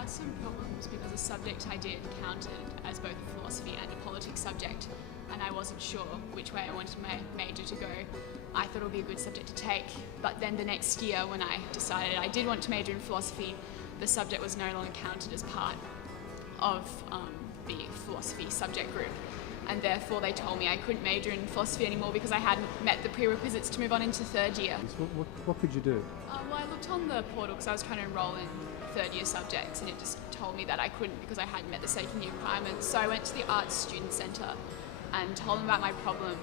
had some problems because the subject I did counted as both a philosophy and a politics subject, and I wasn't sure which way I wanted my major to go. I thought it would be a good subject to take, but then the next year when I decided I did want to major in philosophy, the subject was no longer counted as part of the philosophy subject group, and therefore they told me I couldn't major in philosophy anymore because I hadn't met the prerequisites to move on into third year. What could you do? Well, I looked on the portal because I was trying to enroll in third year subjects, and it just told me that I couldn't because I hadn't met the second year requirements. So I went to the Arts Student Centre and told them about my problem.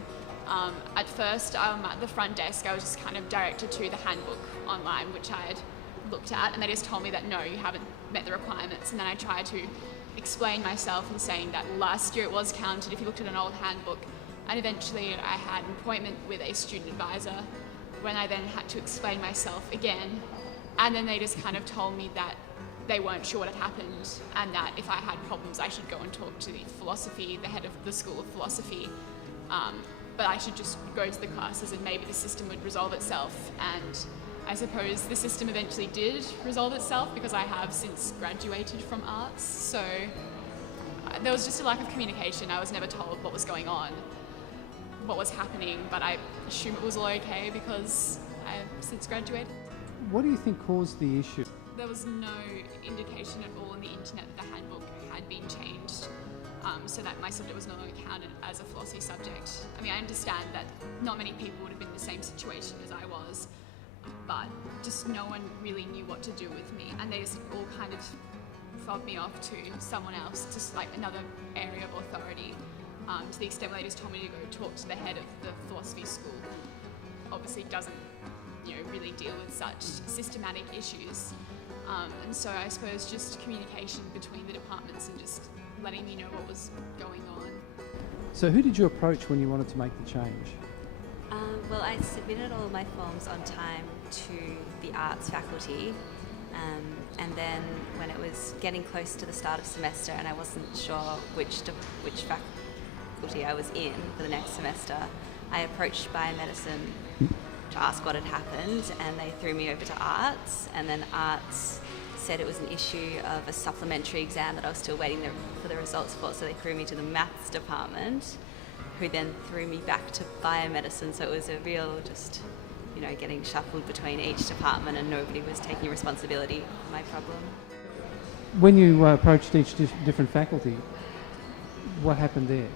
At first, at the front desk, I was just kind of directed to the handbook online, which I had looked at, and they just told me that no, you haven't met the requirements. And then I tried to explain myself and saying that last year it was counted if you looked at an old handbook, and eventually I had an appointment with a student advisor when I then had to explain myself again, and then they just kind of told me that they weren't sure what had happened and that if I had problems I should go and talk to the head of the School of Philosophy, but I should just go to the classes and maybe the system would resolve itself. And I suppose the system eventually did resolve itself because I have since graduated from arts. So there was just a lack of communication. I was never told what was going on, what was happening, but I assume it was all okay because I've since graduated. What do you think caused the issue? There was no indication at all on the internet that the handbook had been changed, so that my subject was no longer counted as a philosophy subject. I mean, I understand that not many people would have been in the same situation as I was, but just no one really knew what to do with me, and they just all kind of fobbed me off to someone else, just like another area of authority, to the extent where they just told me to go talk to the head of the philosophy school, who obviously doesn't, really deal with such systematic issues. And so I suppose just communication between the departments and just letting me know what was going on. So who did you approach when you wanted to make the change? Well, I submitted all of my forms on time to the arts faculty, and then when it was getting close to the start of semester and I wasn't sure which faculty I was in for the next semester, I approached biomedicine to ask what had happened, and they threw me over to arts, and then arts said it was an issue of a supplementary exam that I was still waiting for the results for, so they threw me to the maths department, who then threw me back to biomedicine. So it was a real just, getting shuffled between each department, and nobody was taking responsibility for my problem. When you approached each different faculty, what happened there?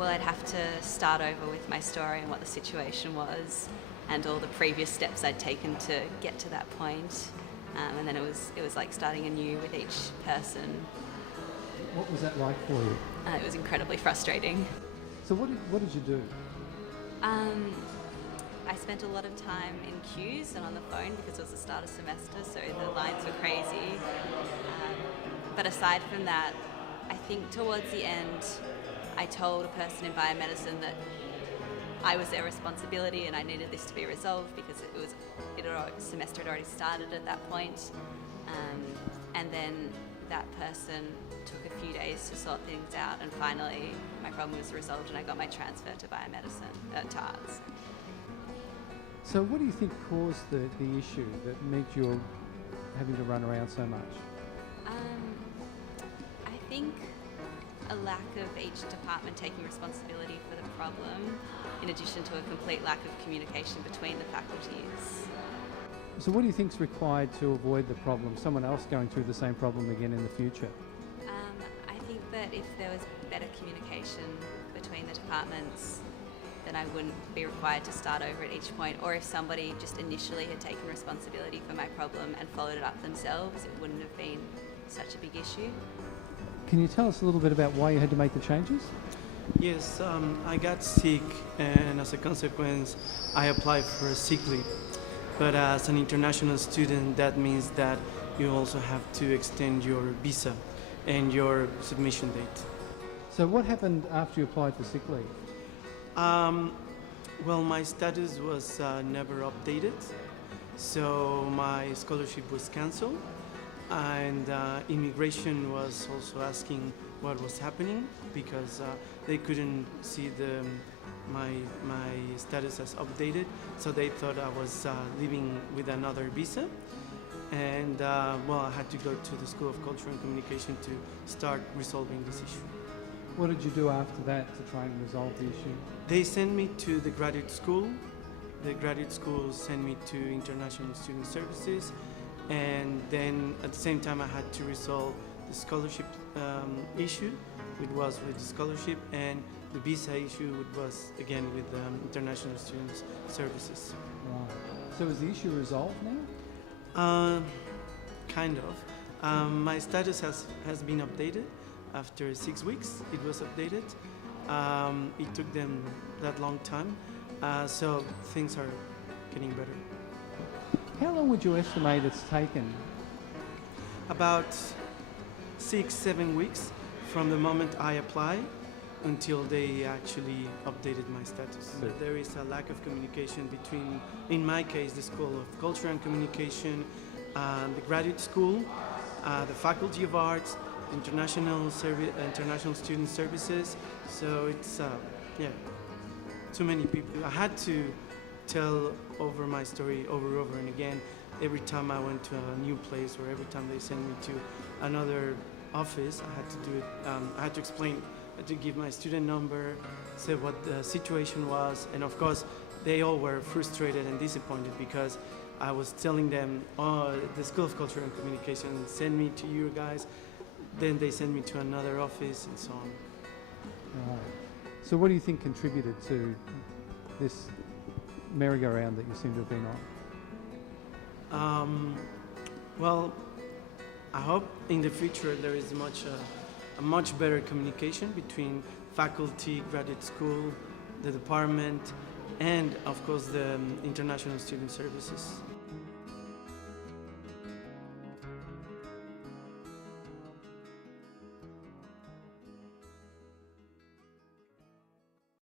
Well, I'd have to start over with my story and what the situation was and all the previous steps I'd taken to get to that point. And then it was like starting anew with each person. What was that like for you? It was incredibly frustrating. So what did you do? I spent a lot of time in queues and on the phone because it was the start of semester, so the lines were crazy. But aside from that, I think towards the end, I told a person in biomedicine that I was their responsibility and I needed this to be resolved because the semester had already started at that point. And then that person took a few days to sort things out, and finally my problem was resolved and I got my transfer to biomedicine, to arts. So what do you think caused the issue that meant you're having to run around so much? I think a lack of each department taking responsibility for the problem, in addition to a complete lack of communication between the faculties. So what do you think is required to avoid the problem, someone else going through the same problem again in the future? I think that if there was better communication between the departments, then I wouldn't be required to start over at each point, or if somebody just initially had taken responsibility for my problem and followed it up themselves, it wouldn't have been such a big issue. Can you tell us a little bit about why you had to make the changes? Yes, I got sick, and as a consequence I applied for a sick leave. But as an international student, that means that you also have to extend your visa and your submission date. So what happened after you applied for sick leave? Well, my status was never updated, so my scholarship was cancelled, and immigration was also asking what was happening because they couldn't see my status as updated, so they thought I was living with another visa. And well, I had to go to the School of Culture and Communication to start resolving this issue. What did you do after that to try and resolve the issue? They sent me to the graduate school. The graduate school sent me to International Student Services, and then at the same time I had to resolve the scholarship issue, which was with the scholarship, and the visa issue, which was again with International Student Services. Right. So is the issue resolved now? Kind of. My status has been updated. After 6 weeks, it was updated. It took them that long time, so things are getting better. How long would you estimate it's taken? About 6-7 weeks from the moment I apply until they actually updated my status. Good. There is a lack of communication between, in my case, the School of Culture and Communication, the graduate school, the Faculty of Arts, International Student Services. So it's yeah, too many people. I had to tell over my story over and again every time I went to a new place, or every time they sent me to another office. I had to do it. I had to explain, to give my student number, say what the situation was, and of course they all were frustrated and disappointed because I was telling them, oh, the School of Culture and Communication sent me to you guys, then they sent me to another office, and so on. Right. So what do you think contributed to this merry-go-round that you seem to have been on? Well, I hope in the future there is a much better communication between faculty, graduate school, the department, and of course the International Student Services.